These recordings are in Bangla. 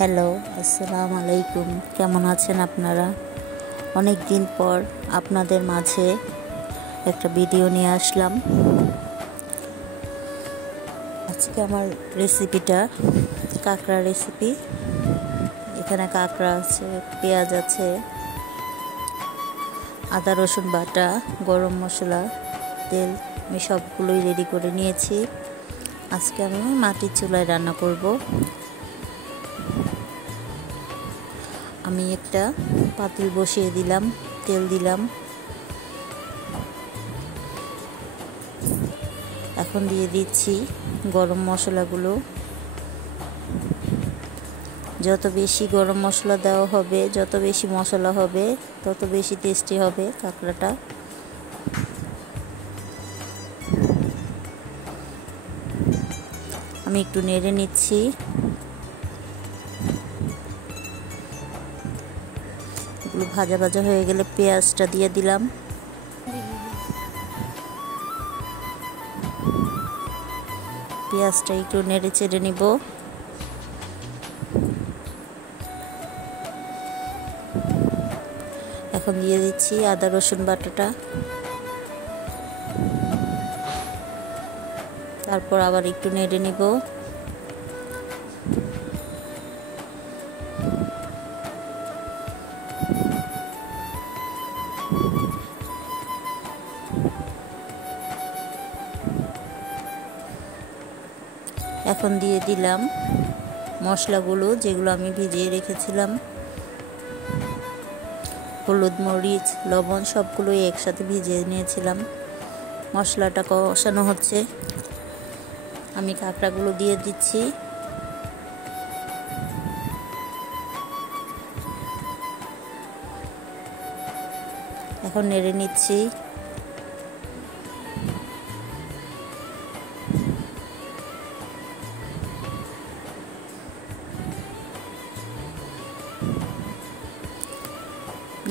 হ্যালো, আসসালামু আলাইকুম। কেমন আছেন আপনারা? অনেক দিন পর আপনাদের মাঝে একটা ভিডিও নিয়ে আসলাম। আজকে আমার রেসিপিটা কাঁকড়া রেসিপি। এখানে কাঁকড়া আছে, পেঁয়াজ আছে, আদা রসুন বাটা, গরম মশলা, তেল, আমি সবগুলোই রেডি করে নিয়েছি। আজকে আমি মাটির চুলায় রান্না করব। আমি একটা পাতিল বসিয়ে দিলাম, তেল দিলাম। এখন দিয়ে দিচ্ছি গরম মশলাগুলো। যত বেশি গরম মশলা দেওয়া হবে, যত বেশি মশলা হবে, তত বেশি টেস্টি হবে কাঁকড়াটা। আমি একটু নেড়ে নিচ্ছি। এগুলো ভাজা ভাজা হয়ে গেলে পেঁয়াজটা দিয়ে দিলাম। পেঁয়াজটা একটু নেড়ে চেড়ে নিব। এখন দিয়ে দিচ্ছি আদা রসুন বাটাটা। তারপর আবার একটু নেড়ে নিব। এখন দিয়ে দিলাম মশলাগুলো, যেগুলো আমি ভিজিয়ে রেখেছিলাম। হলুদ, মরিচ, লবণ সবগুলোই একসাথে ভিজিয়ে নিয়েছিলাম। মশলাটা কষানো হচ্ছে। আমি কাঁকড়াগুলো দিয়ে দিচ্ছি। এখন নেড়ে নিচ্ছি।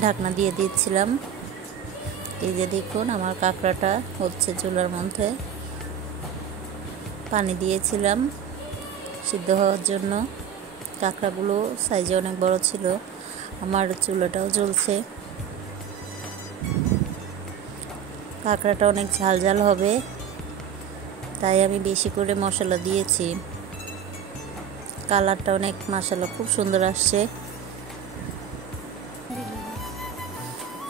ঢাকনা দিয়ে দিচ্ছিলাম। এই যে দেখুন, আমার কাঁকড়াটা হচ্ছে চুলার মধ্যে। পানি দিয়েছিলাম সিদ্ধ হওয়ার জন্য। কাঁকড়াগুলো সাইজে অনেক বড় ছিল। আমার চুলাটাও জ্বলছে। কাঁকড়াটা অনেক ঝাল ঝাল হবে, তাই আমি বেশি করে মশলা দিয়েছি। কালারটা অনেক মাশাআল্লাহ খুব সুন্দর আসছে।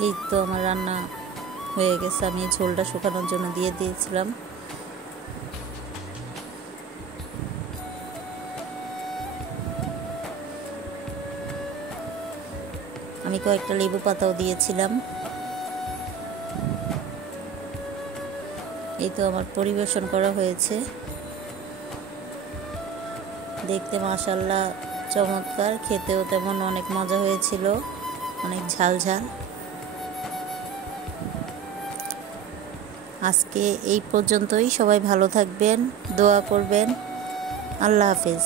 এই তো আমার রান্না হয়ে গেছে। আমি ঝোলটা শুকানোর জন্য দিয়ে দিয়েছিলাম। আমি কয়েকটা লেবু পাতাও দিয়েছিলাম। এই তো আমার পরিবেশন করা হয়েছে। দেখতে মাশাআল্লাহ চমৎকার, খেতেও তেমন অনেক মজা হয়েছিল, অনেক ঝাল ঝাল। আজকে এই পর্যন্তই। সবাই ভালো থাকবেন, দোয়া করবেন। আল্লাহ হাফেজ।